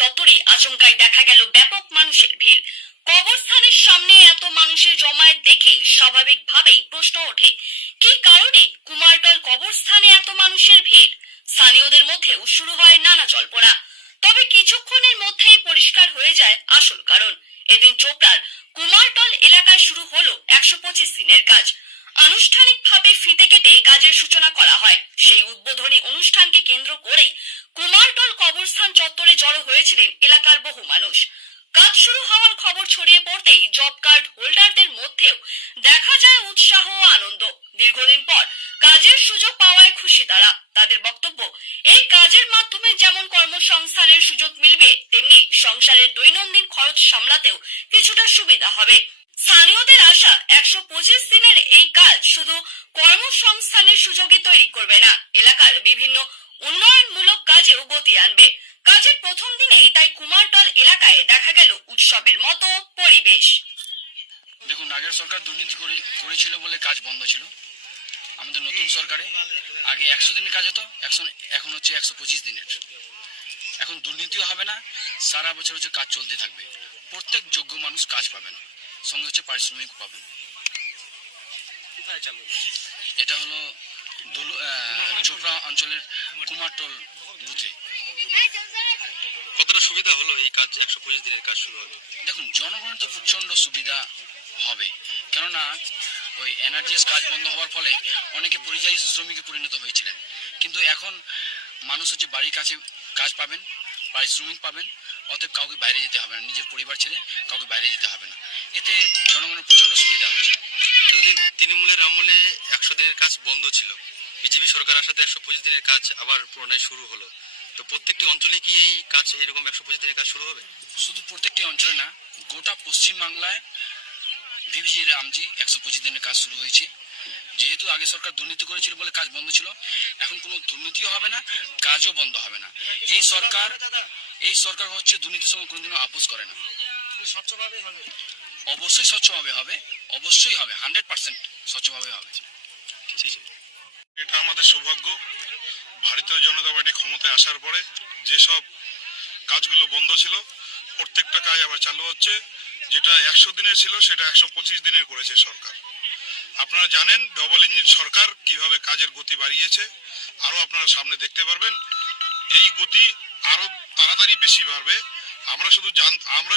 চত্বরে আচমকাই দেখা গেল ব্যাপক মানুষের ভিড়। কবরস্থানের সামনে এত মানুষের জমায়েত দেখে স্বাভাবিকভাবেই প্রশ্ন ওঠে, কি কারণে কুমারটল কবরস্থানে এত মানুষের ভিড়? স্থানীয়দের মধ্যেও শুরু হয় নানা জল্পনা। তবে কিছুক্ষণের মধ্যেই পরিষ্কার হয়ে যায় আসল কারণ। এদিন চোপড়ার কুমারটল এলাকায় শুরু হলো 125 দিনের কাজ। আনুষ্ঠানিকভাবে ফিতে কেটে কাজের সূচনা করা হয়। সেই উদ্বোধনী অনুষ্ঠানকে কেন্দ্র করেই কুমারটল কবরস্থান চত্বরে জড়ো হয়েছিলেন এলাকার বহু মানুষ। কাজ শুরু হওয়ার খবর ছড়িয়ে পড়তেই জব কার্ড হোল্ডারদের মধ্যেও দেখা যায় উৎসাহ ও আনন্দ। দীর্ঘদিন পর কাজের সুযোগ পাওয়ায় খুশি তারা। তাদের বক্তব্য, এই কাজের মাধ্যমে যেমন কর্মসংস্থানের সুযোগ মিলবে, তেমনি সংসারের দৈনন্দিন খরচ সামলাতেও কিছুটা সুবিধা হবে। স্থানীয়দের আশা, 125 দিনের এই কাজ শুধু কর্মসংস্থানের সুযোগই তৈরি করবে না, এলাকার বিভিন্ন উন্নয়নমূলক কাজেও গতি আনবে। কাজের প্রথম দিনেই তাই কুমারটল এলাকায় দেখা গেল উৎসবের মতো পরিবেশ। দেখুন, আগের সরকার দুর্নীতি করেছিল বলে কাজ বন্ধ ছিল। আমাদের নতুন সরকারে আগে 100 দিনের কাজ হতো, এখন হচ্ছে 125 দিনের। এখন দুর্নীতিও হবে না, সারা বছর হচ্ছে কাজ চলতে থাকবে। প্রত্যেক যোগ্য মানুষ কাজ পাবেন, সঙ্গে হচ্ছে পারিশ্রমিক পাবেন। এটা হলো চোপড়া অঞ্চলের কুমারটল বুথে। কতটা সুবিধা হলো এই কাজ 125 দিনের কাজ শুরু হলো? দেখুন, জনগণের তো প্রচন্ড সুবিধা হবে, কেননা ওই এনআরজিএস কাজ বন্ধ হওয়ার ফলে অনেকে পরিযায়ী শ্রমিকে পরিণত হয়েছিলেন, কিন্তু এখন মানুষ হচ্ছে বাড়ির কাছে কাজ পাবেন, পারিশ্রমিক পাবেন। অতএব কাউকে বাইরে যেতে হবে না, নিজের পরিবার ছেড়ে কাউকে বাইরে যেতে হবে না। এতে জনগণের প্রচন্ড সুবিধা হচ্ছে। এতদিন তৃণমূলের আমলে 100 দিনের কাজ বন্ধ ছিল, বিজেপি সরকার আসাতে 125 দিনের কাজ আবার পুনরায় শুরু হলো। তো প্রত্যেকটি অঞ্চলে কি এই কাজ এরকম 125 দিনের কাজ শুরু হবে? শুধু প্রত্যেকটি অঞ্চলে না, গোটা পশ্চিমবাংলায় ভিভিজি রামজি 125 দিনের কাজ শুরু হয়েছে। যেহেতু আগে সরকার দুর্নীতি করেছিল বলে কাজ বন্ধ ছিল, এখন কোনো দুর্নীতিও হবে না, কাজও বন্ধ হবে না। এই সরকার হচ্ছে দুর্নীতির সঙ্গে কোনোদিনও আপোষ করে না। অবশ্যই স্বচ্ছভাবে হবে, অবশ্যই হবে, 100% স্বচ্ছভাবে হবে। এটা আমাদের সৌভাগ্য। ভারতীয় জনতা পার্টি ক্ষমতায় আসার পরে যেসব কাজগুলো বন্ধ ছিল প্রত্যেকটা কাজ আবার চালু হচ্ছে। যেটা 100 দিনের ছিল সেটা 125 দিনের করেছে সরকার। আপনারা জানেন ডবল ইঞ্জিন সরকার কিভাবে কাজের গতি বাড়িয়েছে। আরো আপনারা সামনে দেখতে পারবেন এই গতি আরো তাড়াতাড়ি বেশি বাড়বে। আমরা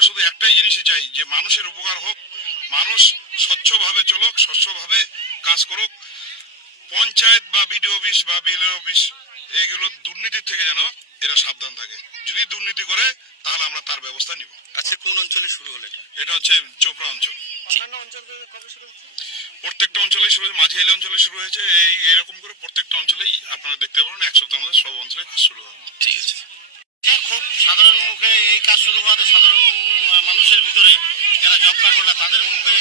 শুধু একটাই জিনিসই চাই, যে মানুষের উপকার হোক, মানুষ স্বচ্ছভাবে চলুক, স্বচ্ছভাবে কাজ করুক। পঞ্চায়েত বা বিডিও অফিস বা বিএলও অফিস এইগুলো দুর্নীতির থেকে যেন এরা সাবধান থাকে। যদি দুর্নীতি করে তাহলে আমরা তার ব্যবস্থা নিব। আচ্ছা, কোন অঞ্চলে শুরু হলো এটা হচ্ছে চোপড়া অঞ্চল। প্রত্যেকটা অঞ্চলেই শুরু হয়েছে, মাঝিহাইল অঞ্চলে শুরু হয়েছে। এরকম করে প্রত্যেকটা অঞ্চলেই আপনারা দেখতে পারেন 1 সপ্তাহের মধ্যে সব অঞ্চলে কাজ শুরু হবে। ঠিক আছে। খুব সাধারণ মুখে এই কাজ শুরু হওয়াতে সাধারণ মানুষের ভিতরে যারা জব কার্ড হোল্ডার তাদের মুখে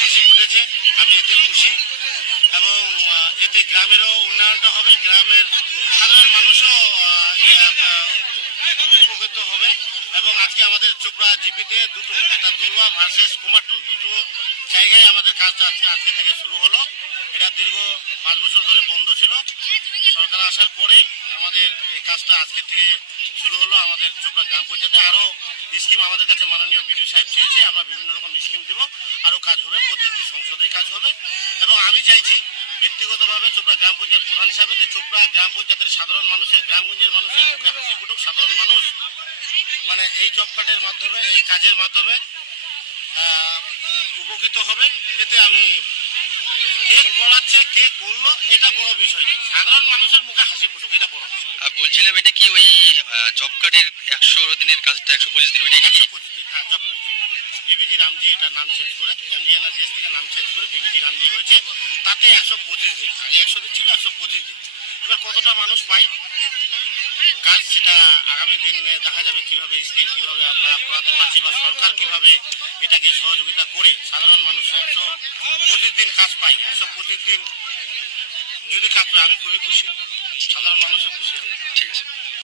হাসি ফুটেছে। আমি এতে খুশি এবং এতে গ্রামেরও উন্নয়নটা হবে, গ্রামের সাধারণ মানুষও উপকৃত হবে। এবং আজকে আমাদের চোপড়া জিপিতে দুটো, একটা দলুয়া ভার্সেস কুমারটল, দুটো জায়গায় আমাদের কাজটা আজকে থেকে শুরু হলো। এটা দীর্ঘ 5 বছর ধরে বন্ধ ছিল। সরকার আসার পরে আমাদের এই কাজটা আজকে থেকে শুরু হলো। আমাদের চোপড়া গ্রাম পঞ্চায়েতে আরও স্কিম আমাদের কাছে মাননীয় বিডিও সাহেব চেয়েছে, আমরা বিভিন্ন রকম স্কিম দিব, আরও কাজ হবে, প্রত্যেকটি সংসদেই কাজ হবে। এবং আমি চাইছি ব্যক্তিগতভাবে চোপড়া গ্রাম পঞ্চায়েত প্রধান হিসাবে যে চোপড়া গ্রাম পঞ্চায়েতের সাধারণ মানুষের, গ্রামগঞ্জের মানুষের মুখে হাসি ফুটুক। সাধারণ মানুষ মানে এই জব কার্ডের মাধ্যমে, এই কাজের মাধ্যমে উপকৃত হবে। এতে আমি কে করাচ্ছে, কে করলো, এটা বড় বিষয় না, সাধারণ মানুষের মুখে হাসি ফুটুক, এটা বড় বিষয়। বলছিলাম, এটা কি ওই জব কার্ডের 100 দিনের কাজটা 125 দিন, ওইটা কি? হ্যাঁ, জব কার্ড ভিভিজি রামজি, এটা নাম চেঞ্জ করে এমজি এনআরজিএস থেকে নাম চেঞ্জ করে ভিভিজি রামজি হয়েছে। তাতে 125 দিন, আগে 100 দিন ছিল, 125 দিন। এবার কতটা মানুষ পায় কাজ, সেটা আগামী দিনে দেখা যাবে। কিভাবে স্কিম কিভাবে আমরা করাতে পারছি বা সরকার কিভাবে এটাকে সহযোগিতা করে সাধারণ মানুষ 125 দিন কাজ পায়। 125 দিন যদি কাজ পায় আমি খুবই খুশি, সাধারণ মানুষও খুশি হবে। ঠিক আছে।